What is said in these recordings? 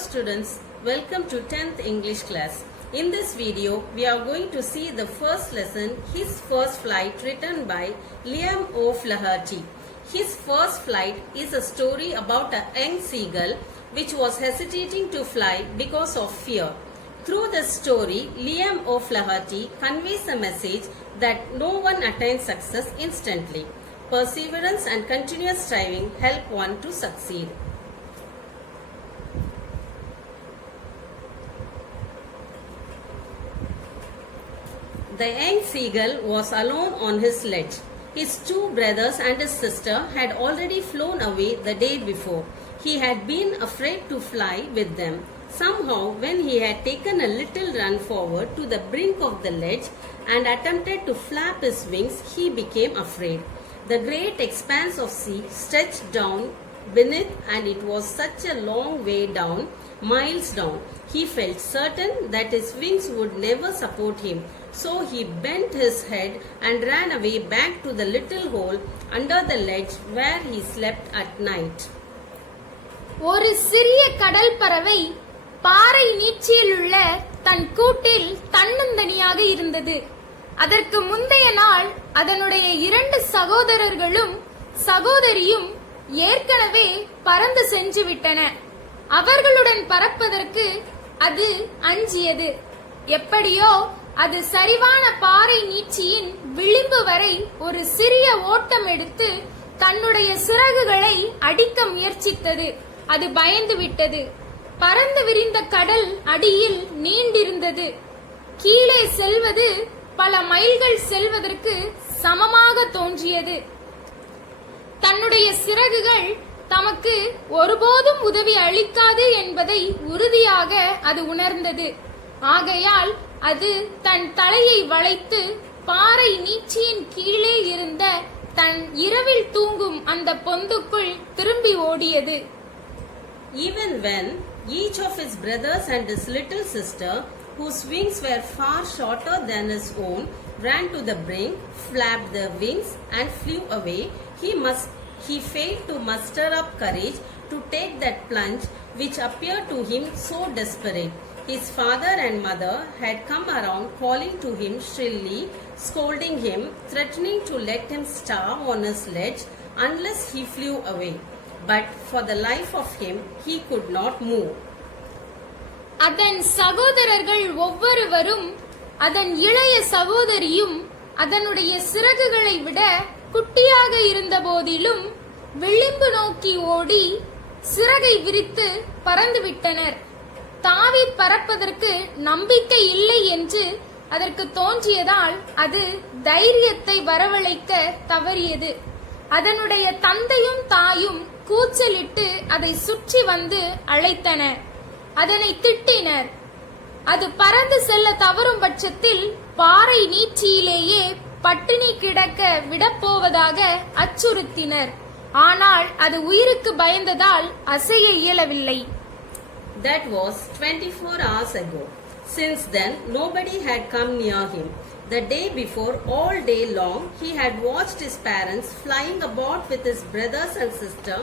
students, welcome to 10th English class. In this video, we are going to see the first lesson, His First Flight, written by Liam O'Flaherty. His First Flight is a story about a young seagull which was hesitating to fly because of fear. Through the story, Liam O'Flaherty conveys a message that no one attains success instantly. Perseverance and continuous striving help one to succeed. The young seagull was alone on his sledge. His two brothers and his sister had already flown away the day before. He had been afraid to fly with them. Somehow, when he had taken a little run forward to the brink of the ledge and attempted to flap his wings, he became afraid. The great expanse of sea stretched down beneath, and it was such a long way down, miles down. He felt certain that his wings would never support him. So he bent his head and ran away back to the little hole under the ledge where he slept at night. ஒரு சிறிய கடல் பறவை பாறை நீட்சியிலுள்ள தன் கூட்டில் தன்னந்தனியாக இருந்தது. அதற்கு முந்தைய நாள் அதனுடைய இரண்டு சகோதரர்களும் சகோதரியும் ஏற்கனவே பறந்து சென்று விட்டன. அவர்களுடன் பறப்பதற்கு அது அஞ்சியது. எப்படியோ அது சரிவான பாறை நீட்சியின் விளிம்பு வரை ஒரு சிறிய ஓட்டம் எடுத்து தன்னுடைய சிறகுகளை அடிக்க முயற்சித்தது. அது பயந்து விட்டது. பறந்து விரிந்த கடல் அடியில் நீண்டிருந்தது. கீழே செல்வது பல மைல்கள் செல்வதற்கு சமமாக தோன்றியது. தன்னுடைய சிறகுகள் தமக்கு ஒருபோதும் உதவி அளிக்காது என்பதை உறுதியாக அது உணர்ந்தது. ஆகையால் அது தன் தலையை வளைத்து பாறை நீட்சியின் கீழே இருந்த தன் இரவில் தூங்கும் அந்த பொந்துக்குள் திரும்பி ஓடியது. Even when each of his brothers and his little sister, whose wings were far shorter than his own, ran to the brink, flapped their wings and flew away, he failed to muster up courage to take that plunge which appeared to him so desperate. His father and mother had come around calling to him shrilly, scolding him, threatening to let him starve on his ledge unless he flew away. But for the life of him, he could not move. அதன் சகோதரர்கள் ஒவ்வொருவரும் அதன் இளைய சகோதரியும் அதனுடைய சிறகுகளை விட குட்டியாக இருந்த போதிலும் விளிம்பு நோக்கி ஓடி சிறகை விரித்து பறந்து விட்டனர். தாவி பறப்பதற்கு நம்பிக்கை இல்லை என்று அதற்கு தோன்றியதால் அது தைரியத்தை வரவழைக்க தவறியது. அதனுடைய தந்தையும் தாயும் கூச்சலிட்டு அதை சுற்றி வந்து அழைத்தனர். அதனை திட்டினர். அது பறந்து செல்ல தவறும் பட்சத்தில் பாறை நீட்சியிலேயே பட்டினி கிடக்க விடப்போவதாக அச்சுறுத்தினர். ஆனால் அது உயிருக்கு பயந்ததால் அசைய இயலவில்லை. That was 24 hours ago. Since then, nobody had come near him. The day before, all day long, he had watched his parents flying about with his brothers and sister,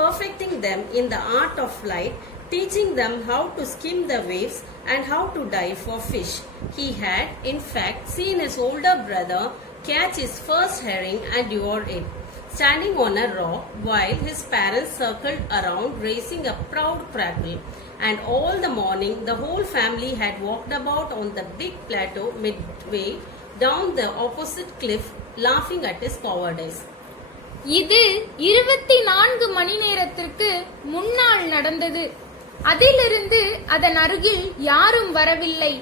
perfecting them in the art of flight, teaching them how to skim the waves and how to dive for fish. He had, in fact, seen his older brother catch his first herring and devour it, standing on a rock while his parents circled around raising a proud crackle. And all the morning, the whole family had walked about on the big plateau midway down the opposite cliff, laughing at his cowardice. இது 24 மணி நேரத்திற்கு முன்னால் நடந்தது. அதிலிருந்து அதன் அருகில் யாரும் வரவில்லை.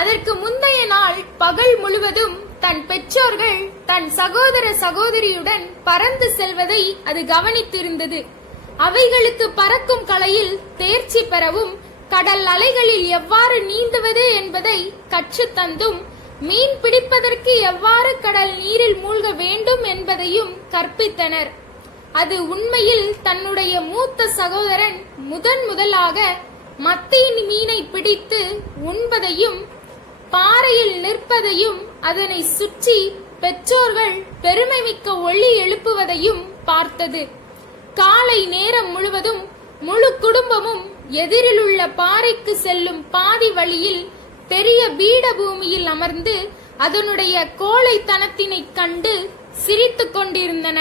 அதற்கு முந்தைய நாள் பகல் முழுவதும் தன் பெற்றோர்கள் தன் சகோதர சகோதரியுடன் பறந்து செல்வதை அது கவனித்திருந்தது. அவைகளுக்கு பறக்கும் கலையில் தேர்ச்சி பெறவும் கடல் அலைகளில் எவ்வாறு நீந்துவது என்பதை கற்றுத்தந்தும் மீன் பிடிப்பதற்கு எவ்வாறு கடல் நீரில் மூழ்க வேண்டும் என்பதையும் கற்பித்தனர். அது உண்மையில் தன்னுடைய மூத்த சகோதரன் முதலாக மத்தி மீனை பிடித்து உண்பதையும் பாறையில் நிற்பதையும் அதனை சுற்றி பெற்றோர்கள் பெருமைமிக்க ஒளி எழுப்புவதையும் பார்த்தது. காலை நேரம் முழுவதும் முழு குடும்பமும் எதிரிலுள்ள பாறைக்கு செல்லும் பாதி வழியில் பெரிய பீடபூமியில் அமர்ந்து அதனுடைய கோழைத்தனத்தினைக் கண்டு சிரித்துக் கொண்டிருந்தன.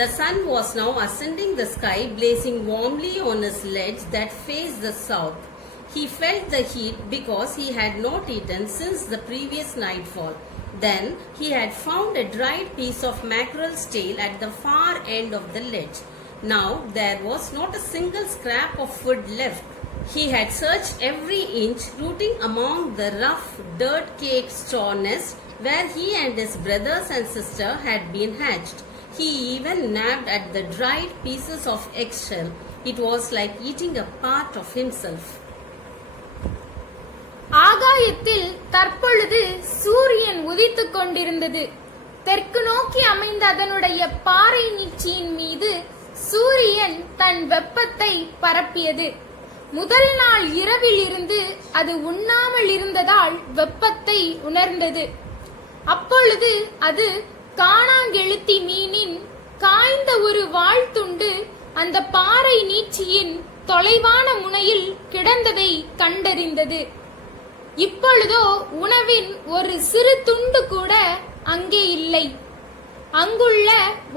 The sun was now ascending the sky, blazing warmly on his ledge that faced the south. He felt the heat because he had not eaten since the previous nightfall. Then he had found a dried piece of mackerel's tail at the far end of the ledge. Now there was not a single scrap of food left. He had searched every inch, rooting among the rough, dirt-caked straw nest where he and his brothers and sister had been hatched. He even nabbed at the dried pieces of eggshell. It was like eating a part of himself. ஆகாயத்தில் தற்பொழுது சூரியன் உதித்துக் கொண்டிருந்தது. தெற்கு நோக்கி அமைந்த அதனுடைய பாறை நீட்சியின் மீது சூரியன் தன் வெப்பத்தை பரப்பியது. முதல் நாள் இரவில் இருந்து அது உண்ணாமல் இருந்ததால் வெப்பத்தை உணர்ந்தது. அப்பொழுது அது காணாங்கெழுத்தி மீனின் காய்ந்த ஒரு வாழ்த்துண்டு அந்த பாறை நீட்சியின் தொலைவான முனையில் கிடந்ததை கண்டறிந்தது. இப்பொழுதோ உணவின் ஒரு சிறு துண்டு கூட அங்கே இல்லை. அங்குள்ள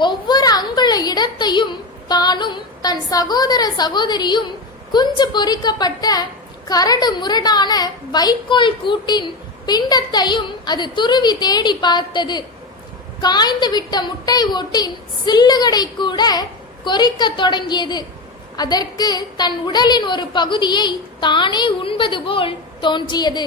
ஒவ்வொரு அங்குல இடத்தையும் தானும் தன் சகோதர சகோதரியும் குஞ்சு பொறிக்கப்பட்ட கரடு முரடான வைக்கோல் கூட்டின் பிண்டத்தையும் அது துருவி தேடி பார்த்தது. காய்ந்து விட்ட முட்டை ஓட்டின் சில்லுகளை கூட கொறிக்க தொடங்கியது. அதற்கு தன் உடலின் ஒரு பகுதியை தானே உண்பது போல் தோன்றியது.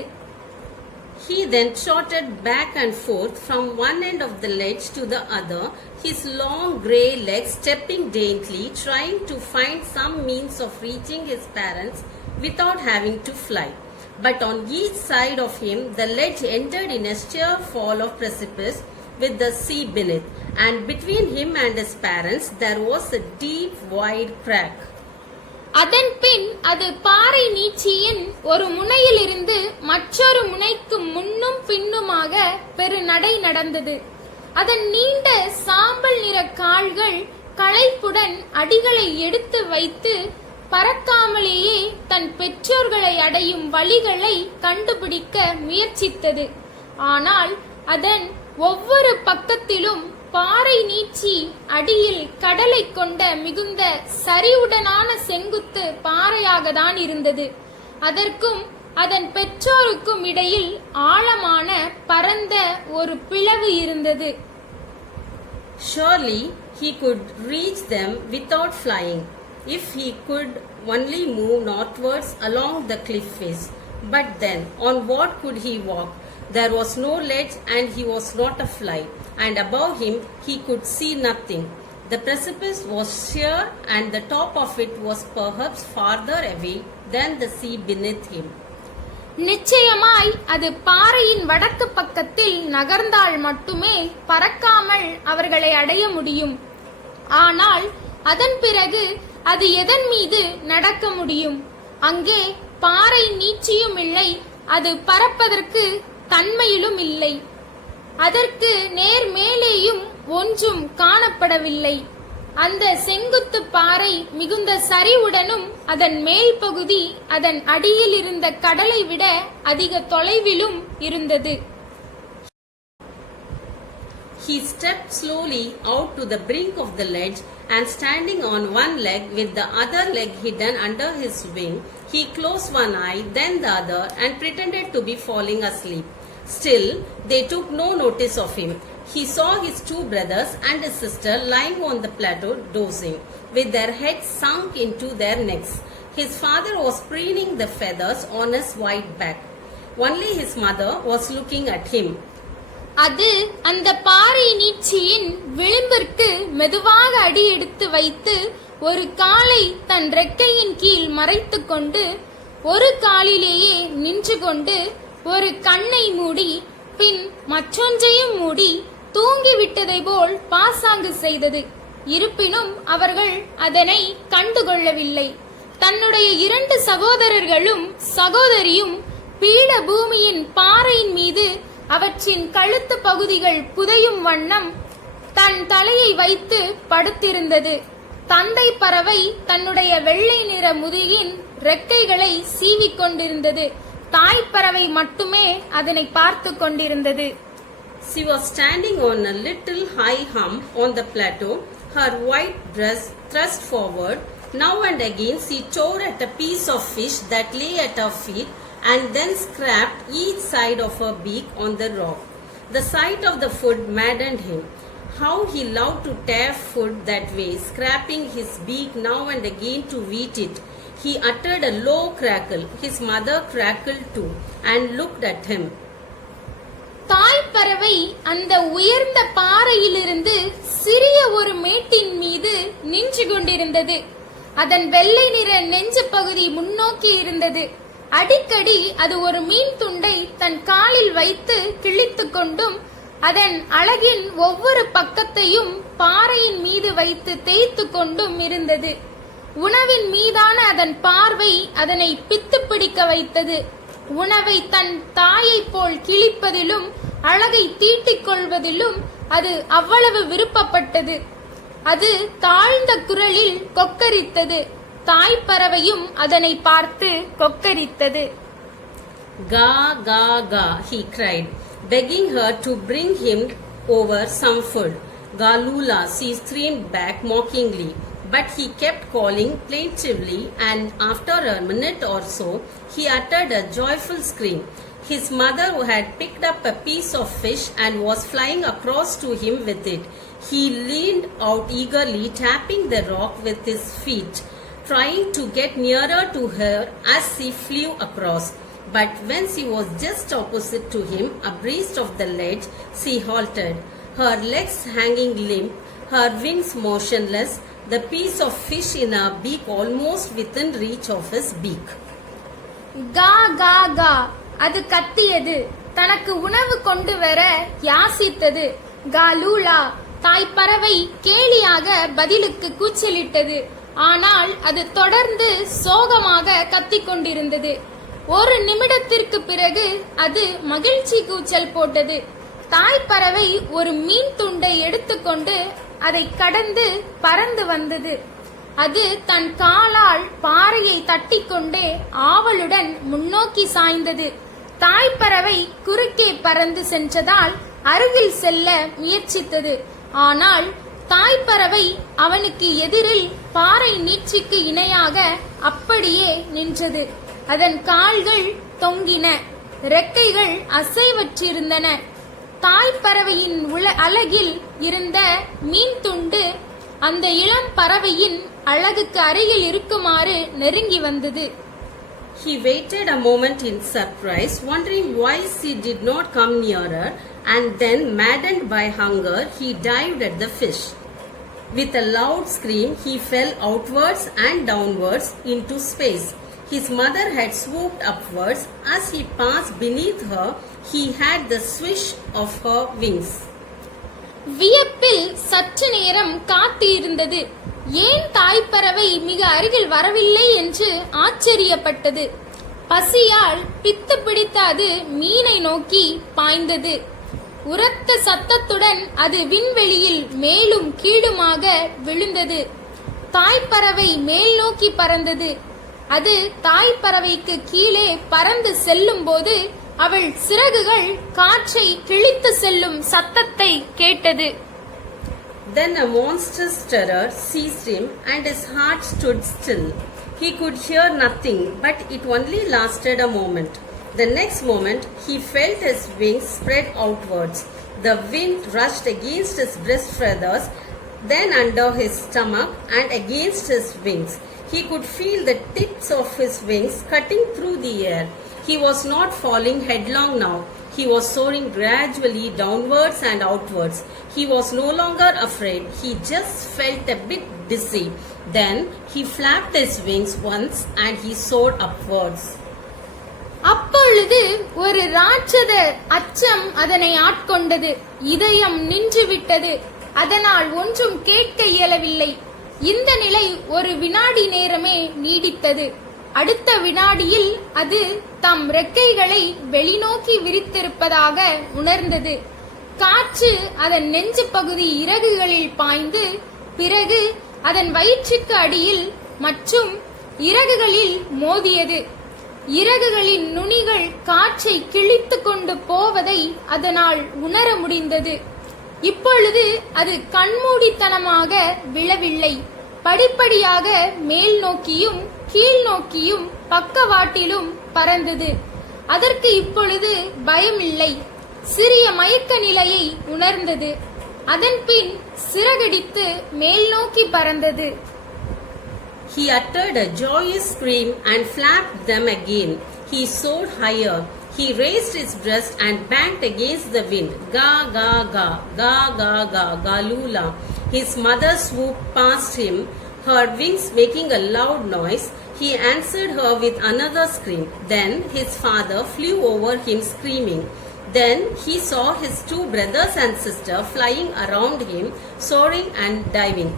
He then trotted back and forth from one end of the ledge to the other, his long grey legs stepping daintily, trying to find some means of reaching his parents without having to fly. But on each side of him, the ledge ended in a sheer fall of precipice with the sea beneath, and between him and his parents there was a deep, wide crack. அதன் பின் அது பாறை நீட்சியின் ஒரு முனையிலிருந்து மற்றொரு முனைக்கு முன்னும் பின்னுமாக பெருநடை நடந்தது. அதன் நீண்ட சாம்பல் நிற கால்கள் களைப்புடன் அடிகளை எடுத்து வைத்து பறக்காமலேயே தன் பெற்றோர்களை அடையும் வழிகளை கண்டுபிடிக்க முயற்சித்தது. ஆனால் அதன் ஒவ்வொரு பக்கத்திலும் பாறை நீட்சி அடியில் கடலை கொண்ட மிகுந்த சரிவுடனான செங்குத்து பாறையாக தான் இருந்தது. அதற்கும் அதன் பெற்றோருக்கும் இடையில் ஆழமான பரந்த ஒரு பிளவு இருந்தது. Surely he could reach them without flying, if he could only move northwards along the cliff face. But then, on what could he walk? There was no ledge and he was not a fly, and above him he could see nothing. The precipice was sheer and the top of it was perhaps farther away than the sea beneath him. நிச்சயமாய் அது பாறையின் வடக்கு பக்கத்தில் நகர்ந்தால் மட்டுமே பறக்காமல் அவர்களை அடைய முடியும். ஆனால் அதன் பிறகு அது எதன் மீது நடக்க முடியும்? அங்கே பாறை நீட்சியும் இல்லை, அது பறப்பதற்கு தன்மையிலும் இல்லை. அதற்கு நேர் மேலேயும் ஒன்றும் காணப்படவில்லை. அந்த செங்குத்து பாறை மிகுந்த சரிவுடனும் அதன் மேல் பகுதி அதன் அடியில் இருந்த கடலை விட அதிக தொலைவிலும் இருந்தது. He stepped slowly out to the brink of the ledge, and standing on one leg with the other leg hidden under his wing, he closed one eye, then the other, and pretended to be falling asleep. Still, they took no notice of him. He saw his two brothers and his sister lying on the plateau dozing, with their heads sunk into their necks. His father was preening the feathers on his white back. Only his mother was looking at him. அது அந்த பாறை நீட்சியின் விளிம்பிற்கு மெதுவாக அடி எடுத்து வைத்து ஒரு காலை தன் ரெக்கையின் கீழ் மறைத்து கொண்டு ஒரு காலிலேயே நின்று கொண்டு ஒரு கண்ணை மூடி பின் மற்றொன்றையும் மூடி தூங்கிவிட்டதை போல் பாசாங்கு செய்தது. இருப்பினும் அவர்கள் அதனை கண்டுகொள்ளவில்லை. தன்னுடைய இரண்டு சகோதரர்களும் சகோதரியும் பீட பூமியின் பாறையின் மீது அவற்றின் கழுத்து பகுதிகள் புதையும் வண்ணம் தன் தலையை வைத்து படுத்திருந்தது. தந்தை பறவை தன்னுடைய வெள்ளை நிற முதுகின் ரெக்கைகளை சீவிக் கொண்டிருந்தது. தாய்ப்பறவை மட்டுமே அதனை பார்த்து கொண்டிருந்தது. She was standing on a little high hump on the plateau, her white dress thrust forward. Now and again she tore at a piece of fish that lay at her feet and then scraped each side of her beak on the rock. The sight of the food maddened him. How he loved to tear food that way, scraping his beak now and again to eat it. He uttered a low crackle. His mother crackled too and looked at him. தாய்ப்பறவை அந்த உயர்ந்த பாறையிலிருந்து சிறிய ஒரு மேட்டின் மீது நின்று கொண்டிருந்தது. அதன் வெள்ளை நிற நெஞ்சு பகுதி முன்னோக்கி இருந்தது. அடிக்கடி அது ஒரு மீன் துண்டை தன் காலில் வைத்து கிழித்துக் கொண்டும் அதன் அலகின் ஒவ்வொரு பக்கத்தையும் பாறையின் மீது வைத்து தேய்த்து கொண்டும் இருந்தது. உணவின் மீதான அதன் பார்வை அதனை பித்து பிடிக்க வைத்தது. உணவை தன் தாயை போல் கிழிப்பதிலும் அழகை தீட்டிக் கொள்வதிலும் அது அவ்வளவு விருப்பப்பட்டது. அது தாழ்ந்த குரலில் கொக்கரித்தது. தாய்ப்பறவையும் அதனை பார்த்து கொக்கரித்தது. Ga, ga, ga, he cried, begging her to bring him over some food. Galula, she screamed back mockingly. But he kept calling plaintively, and after a minute or so, he uttered a joyful scream. His mother had picked up a piece of fish and was flying across to him with it. He leaned out eagerly, tapping the rock with his feet, trying to get nearer to her as she flew across. But when she was just opposite to him, abreast of the ledge, she halted, her legs hanging limp, her wings motionless, the piece of fish in her beak almost within reach of his beak. கா கா கா, அது கத்தியது. தனக்கு உணவு கொண்டு வர யாசித்தது. காலூலா, தாய்ப்பறவை கேலியாக பதிலுக்கு கூச்சலிட்டது. ஆனால் அது தொடர்ந்து சோகமாக கத்திக் கொண்டிருந்தது. ஒரு நிமிடத்திற்கு பிறகு அது மகிழ்ச்சி கூச்சல் போட்டது. தாய்ப்பறவை ஒரு மீன் துண்டை எடுத்துக்கொண்டு அதை கடந்து பறந்து வந்தது. அது தன் காலால் பாறையை தட்டிக்கொண்டே ஆவலுடன் முன்னோக்கி சாய்ந்தது. தாய்ப்பறவை குறுக்கே பறந்து சென்றதால் அருகில் செல்ல முயற்சித்தது. ஆனால் தாய்ப்பறவை அவனுக்கு எதிரில் பாறை நீட்சிக்கு இணையாக அப்படியே நின்றது. அதன் கால்கள் தொங்கின, ரெக்கைகள் அசைவற்றிருந்தன. தாய்ப்பறவையின் அலகில் இருந்த மீன் துண்டு அந்த இளம் பறவையின் அழகுக்கு அருகில் இருக்குமாறு நெருங்கி வந்தது. He waited a moment in surprise, wondering why she did not come nearer, and then, maddened by hunger, he dived at the fish. With a loud scream, he fell outwards and downwards into space. His mother had swooped upwards. As he passed beneath her, he had the swish of her wings. வியப்பில் சற்று நேரம் காத்திருந்தது. ஏன் தாய்ப்பறவை மிக அருகில் வரவில்லை என்று ஆச்சரியப்பட்டது. பசியால் பித்து பிடித்த அது மீனை நோக்கி பாய்ந்தது. உரத்த சத்தத்துடன் அது விண்வெளியில் மேலும் கீழுமாக விழுந்தது. தாய்ப்பறவை மேல் நோக்கி பறந்தது. அது தாய்ப்பறவைக்கு கீழே பறந்து செல்லும் போது அவள் சிறகுகள் காற்றை கிழித்து செல்லும் சத்தத்தை கேட்டது. Then a monstrous terror seized him and his heart stood still. He could hear nothing, but it only lasted a moment. The next moment, he felt his wings spread outwards. The wind rushed against his breast feathers, then under his stomach and against his wings. He could feel the tips of his wings cutting through the air. He was not falling headlong now. He was soaring gradually downwards and outwards. He was no longer afraid. He just felt a bit dizzy. Then he flapped his wings once and he soared upwards. அப்பொழுது ஒரு ராட்சத அச்சம் அதனை ஆட்கொண்டது. இதயம் நின்றுவிட்டது. அதனால் ஒன்றும் கேட்க இயலவில்லை. இந்த நிலை ஒரு வினாடி நேரமே நீடித்தது. அடுத்த வினாடியில் அது தம் ரெக்கைகளை வெளிநோக்கி விரித்திருப்பதாக உணர்ந்தது. காற்று அதன் நெஞ்சு பகுதி இறகுகளில் பாய்ந்து பிறகு அதன் வயிற்றுக்கு அடியில் மற்றும் இறகுகளில் மோதியது. இறகுகளின் நுனிகள் காற்றை கிழித்து கொண்டு போவதை அதனால் உணர முடிந்தது. இப்பொழுது அது கண்மூடித்தனமாக விழவில்லை. படிப்படியாக மேல் நோக்கியும் கீழ் நோக்கியும் பக்கவாட்டிலும் பறந்தது. அதற்கு இப்பொழுது பயமில்லை. சிறிய மயக்க நிலையை உணர்ந்தது. அதன் பின் சிறகடித்து மேல் நோக்கி பறந்தது. He uttered a joyous scream and flapped them again. He soared higher. He raised his breast and banged against the wind. Ga, ga, ga, ga, ga, ga, galula. His mother swooped past him, her wings making a loud noise. He answered her with another scream. Then his father flew over him screaming. Then he saw his two brothers and sister flying around him, soaring and diving.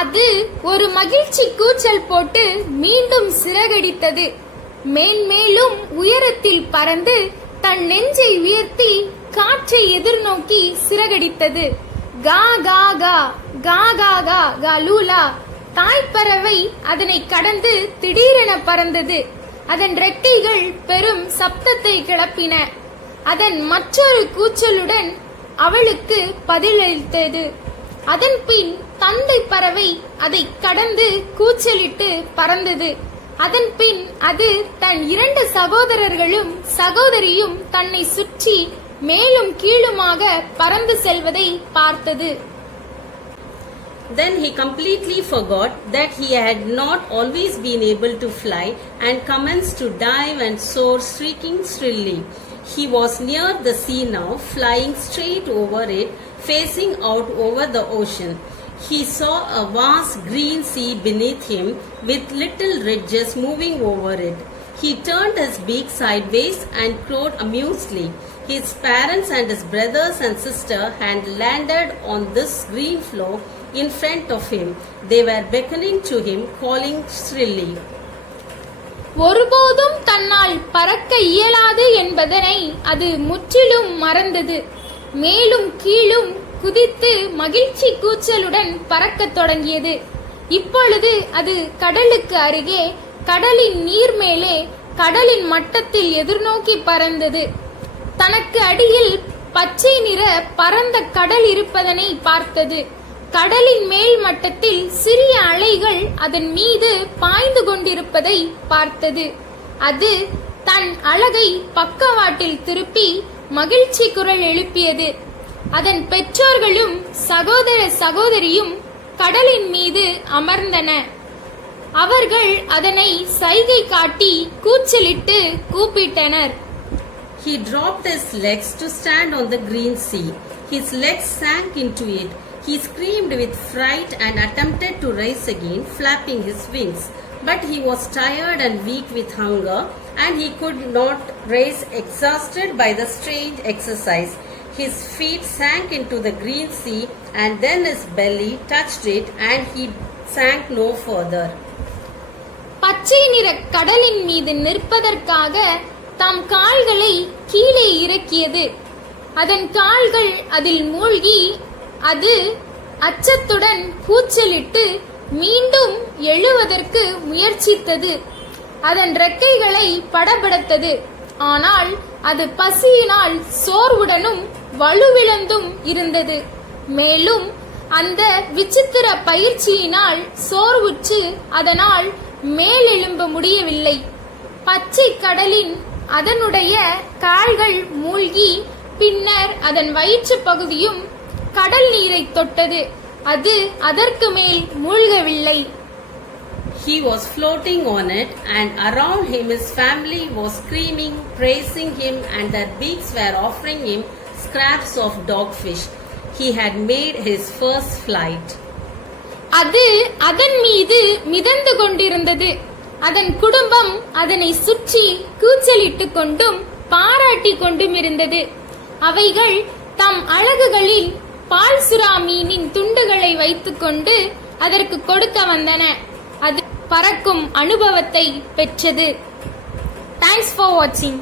அது ஒரு மகிழ்ச்சி கூச்சல் போட்டு மீண்டும் சிறகடித்தது. மேன்மேலும் உயரத்தில் பறந்து தன் நெஞ்சை உயர்த்தி காற்றை எதிர்நோக்கி சிறகடித்தது. கா கா கா கா கா கா கலூலா. தாய்ப்பறவை அதனை கடந்து திடீரென பறந்தது. அதன் ரெக்கைகள் பெரும் சப்தத்தை கிளப்பின. அதன் மற்றொரு கூச்சலுடன் அவளுக்கு பதிலளித்தது. அதன் பின் தந்தை பறவை அதை கடந்து கூச்சலிட்டு பறந்தது. அதன் பின் அது தன் இரண்டு சகோதரர்களும் சகோதரியும் தன்னை சுற்றி மேலும் கீழுமாக பறந்து செல்வதை பார்த்தது. Then he completely forgot that he had not always been able to fly and commenced to dive and soar, shrieking shrilly. He was near the sea now, flying straight over it, facing out over the ocean. He saw a vast green sea beneath him with little ridges moving over it. He turned his beak sideways and crowed amusedly. His parents and his brothers and sister had landed on this green floor in front of him. They were beckoning to him, calling shrilly. ஒருபோதும் தன்னால் பறக்க இயலாது என்பதனை அது முற்றிலும் மறந்தது. மேலும் கீழும் குதித்து மகிழ்ச்சி கூச்சலுடன் பறக்கத் தொடங்கியது. இப்பொழுது அது கடலுக்கு அருகே, கடலின் நீர் மேலே, கடலின் மட்டத்தில் எதிர்நோக்கி பறந்தது. தனக்கு அடியில் பச்சை நிற பரந்த கடல் இருப்பதனை பார்த்தது. கடலின் மேல் மட்டத்தில் சிறிய அலைகள் அதன் மீது பாய்ந்து கொண்டிருப்பதை பார்த்தது. அது தன் அலகை பக்கவாட்டில் திருப்பி மகிழ்ச்சி குரல் எழுப்பியது. அதன் பெற்றோர்களும் சகோதர சகோதரியும் கடலின் மீது அமர்ந்தன. அவர்கள் அதனை சைகை காட்டி கூச்சலிட்டு கூப்பிட்டனர். He dropped his legs to stand on the green sea. His legs sank into it. He screamed with fright and attempted to rise again, flapping his wings. But he was tired and weak with hunger, and he could not rise, exhausted by the strange exercise. His feet sank into the green sea, and then his belly touched it, and he sank no further. பச்சை நிற கடலின் மீது நிற்பதற்காக தம் கால்களை கீழே இறக்கியது. அதன் கால்கள் அதில் மூழ்கி அது அச்சத்துடன் கூச்சலிட்டு மீண்டும் எழுவதற்கு முயற்சித்தது. அதன் ரெக்கைகளை படபடத்தது. ஆனால் அது பசியினால் சோர்வுடனும் வலுவிழந்தும் இருந்தது. மேலும் அந்த விசித்திர பயிற்சியினால் சோர்வுற்று அதனால் மேலெழும்ப முடியவில்லை. பச்சை கடலின் அதனுடைய கால்கள் மூழ்கி பின்னர் அதன் வயிற்று பகுதியும் கடல் நீரை தொட்டது. அது அதற்கு மேல் மூழ்கவில்லை. He was floating on it, and around him his family was screaming, praising him, and their beaks were offering him scraps of dogfish. He had made his first flight. அது அதன் மீது மிதந்து கொண்டிருந்தது. அதன் குடும்பம் அதனை சுற்றி கூச்சலிட்டு கொண்டும் பாராட்டி கொண்டும் இருந்தது. அவைகள் தம் அலகுகளில் பால் சுறா மீனின் துண்டுகளை வைத்துக்கொண்டு அதற்கு கொடுக்க வந்தன. அது பறக்கும் அனுபவத்தை பெற்றது. தேங்க்ஸ் ஃபார் வாட்சிங்.